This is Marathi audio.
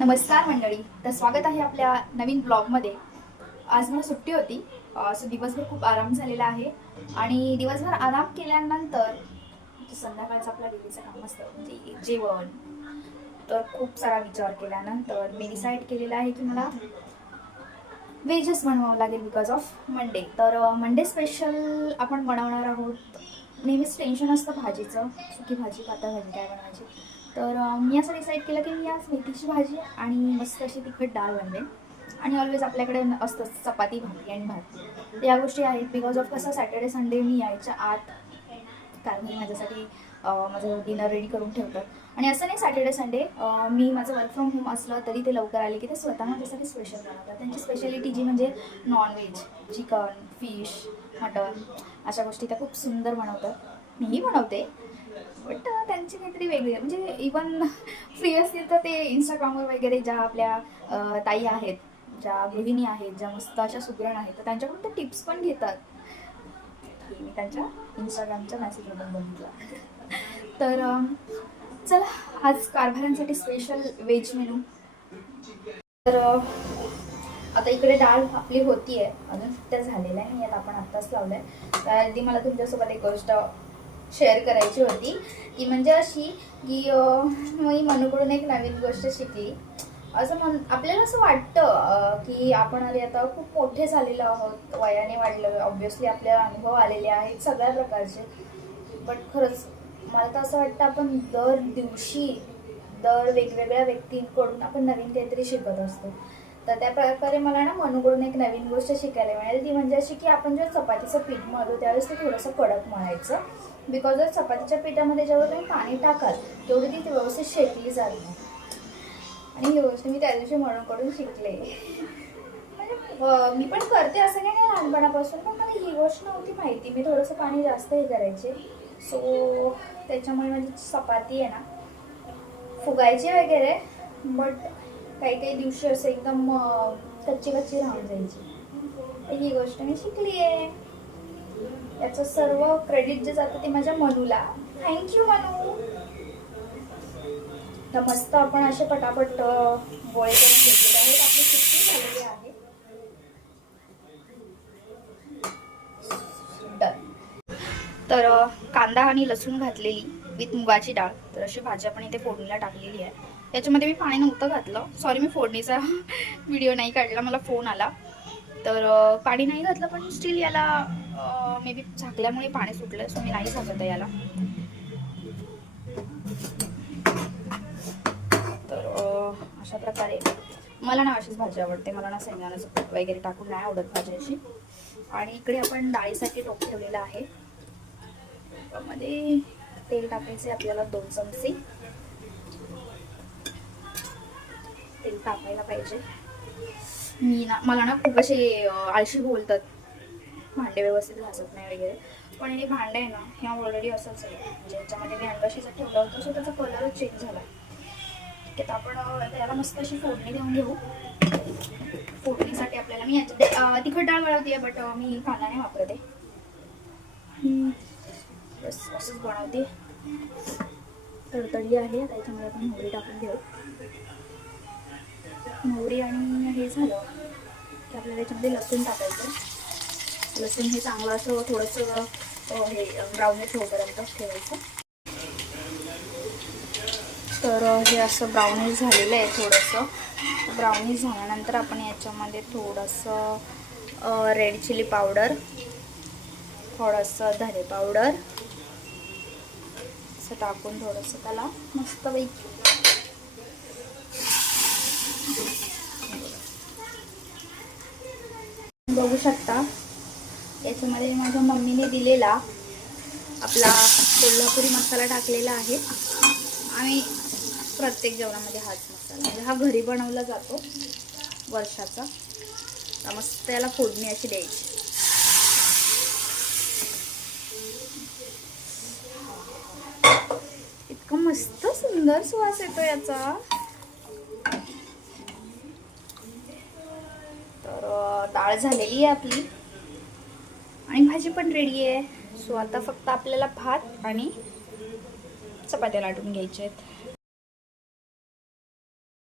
नमस्कार मंडळी, तर स्वागत आहे आपल्या नवीन ब्लॉगमध्ये। आज मला सुट्टी होती, सो दिवसभर खूप आराम झालेला आहे आणि दिवसभर आराम केल्यानंतर संध्याकाळचं आपल्या डेलीचं काम असतं म्हणजे जेवण। तर खूप सारा विचार केल्यानंतर मी डिसाईड केलेला आहे की मला व्हेजच बनवावं लागेल बिकॉज ऑफ मंडे। तर मंडे स्पेशल आपण बनवणार आहोत। नेहमीच टेन्शन असतं भाजीचं, सुकी भाजी पातळ भाजी काय बनवायची। तर मी असं डिसाईड केलं की मी आज मेथीची भाजी आणि मस्त अशी तिखट डाळ बनवेन आणि ऑलवेज आपल्याकडे असतंच चपाती भाकरी आणि भात। या गोष्टी आहेत बिकॉज ऑफ कसं सॅटर्डे संडे मी यायच्या आत कारण माझ्यासाठी माझं डिनर रेडी करून ठेवतात। आणि असं नाही सॅटर्डे संडे मी माझं वर्क फ्रॉम होम असलं तरी ते लवकर आले की ते स्वतः माझ्यासाठी स्पेशल बनवतात। त्यांची स्पेशालिटी जी म्हणजे नॉनव्हेज, चिकन, फिश, मटन अशा गोष्टी त्या खूप सुंदर बनवतात। मीही बनवते बट त्यांची काहीतरी वेगळी आहे। म्हणजे इवन फ्री असतील तर ते इंस्टाग्रामवर वगैरे ज्या आपल्या ताई आहेत, ज्या गृहिणी आहेत, ज्या मस्त अशा सुगरण आहेत, तर त्यांच्याकडून ते टिप्स पण घेतात। मी त्यांच्या इंस्टाग्रामच्या मेसेजमधून बघितलं। तर चला आज कारभाऱ्यांसाठी स्पेशल व्हेज मेनू। तर आता इकडे डाळ आपली होतीये, अजून त्या झालेल्या नाही आहेत, आपण आत्ताच लावलंय। त्याआधी मला तुमच्यासोबत एक गोष्ट शेअर करायची होती, ती म्हणजे अशी की मी मनूकडून एक नवीन गोष्ट शिकली। आपल्याला असं वाटतं की आपण अरे आता खूप मोठे झालेलो आहोत, वयाने वाढलं, ऑब्व्हियसली आपल्याला अनुभव आलेले आहेत सगळ्या प्रकारचे। बट खरंच मला तर असं वाटतं आपण दर दिवशी दर वेगवेगळ्या व्यक्तींकडून आपण नवीन काहीतरी शिकत असतो। तर त्या प्रकारे मला ना मनूकडून एक नवीन गोष्ट शिकायला मिळाली, ती म्हणजे अशी की आपण जेव्हा चपातीचं पीठ मळतो त्यावेळेस ते थोडंसं कडक मळायचं। बिकॉज जर चपातीच्या पिठामध्ये जेव्हा तुम्ही पाणी टाकाल तेवढी ती व्यवस्थित शेकली जात नाही। आणि ही गोष्ट मी त्या दिवशी मनूकडून शिकले। मी पण करते असं काही नाही लहानपणापासून, पण मला ही गोष्ट नव्हती माहिती। मी थोडंसं पाणी जास्त हे करायचे, सो त्याच्यामुळे माझी चपाती आहे ना फुगायची वगैरे, बट काही काही दिवशी असं एकदम कच्ची कच्ची राहून जायची। ही गोष्ट मी शिकली आहे। याचं सर्व क्रेडिट जे जातं ते माझ्या मनूला। थँक्यू मनू। तर मस्त आपण असे पटापट गोळे करून घेतलेले आहेत, आपली सुट्टी झालेली आहे। तर कांदा आणि लसूण घातलेली विथ मुगाची डाळ, तर अशी भाजी आपण इथे फोडणीला टाकलेली आहे। याच्यामध्ये मी पाणी नव्हतं घातलं, सॉरी मी फोडणीचा व्हिडिओ नाही काढला, मला फोन आला। तर पाणी नाही घातलं, पण स्टील याला मे बी झाकल्यामुळे पाणी सुटलं, सो मी नाही झाकत याला। तर अशा प्रकारे मला ना अशीच भाजी आवडते, मला ना शेंगदाण्याचं कूट वगैरे टाकून नाही आवडत भाजी अशी। आणि इकडे आपण डाळीसाठी टोप ठेवलेला आहे। मध्ये तेल टाकायचे आपल्याला 2 चमचे तेल टाकायला पाहिजे। मला ना खूप असे आळशी बोलतात, भांडे व्यवस्थित घासत नाही वगैरे, पण हे भांडे आहे ना हे ऑलरेडी असंच आहे, म्हणजे याच्यामध्ये मी अंडा शिजत ठेवलं होतं, सो त्याचा कलरच चेंज झाला। ठीक आहे, आपण त्याला मस्त अशी फोडणी देऊन घेऊ। फोडणीसाठी आपल्याला मी याच्यात तिखट डाळ बनवते, बट मी कांदा नाही वापरते, बस असंच बनवते। तडतडली आहे, त्याच्यामुळे आपण मोहरी टाकून घेऊ। मोहरी आणि हे झालं की आपल्याला याच्यामध्ये लसूण टाकायचं। लसूण हे चांगलं असं थोडंसं हे ब्राउनिश होईपर्यंत ठेवायचं। तर हे असं ब्राउनिश झालेलं आहे थोडंसं। ब्राउनिश झाल्यानंतर आपण याच्यामध्ये थोडंसं रेड चिली पावडर, थोडंसं धने पावडर असं टाकून थोडंसं त्याला मस्तपैकी बघू शकता। याच्यामध्ये माझ्या मम्मीने दिलेला आपला कोल्हापुरी मसाला टाकलेला आहे। आम्ही प्रत्येक जेवणामध्ये हाच मसाला, म्हणजे हा घरी बनवला जातो वर्षाचा। तर मस्त त्याला फोडणी अशी द्यायची। इतका मस्त सुंदर सुवास येतो याचा। तर डाळ झालेली आहे आपली आणि भाजी पण रेडी आहे। सो आता फक्त आपल्याला भात आणि चपात्या लाटून घ्यायच्या आहेत।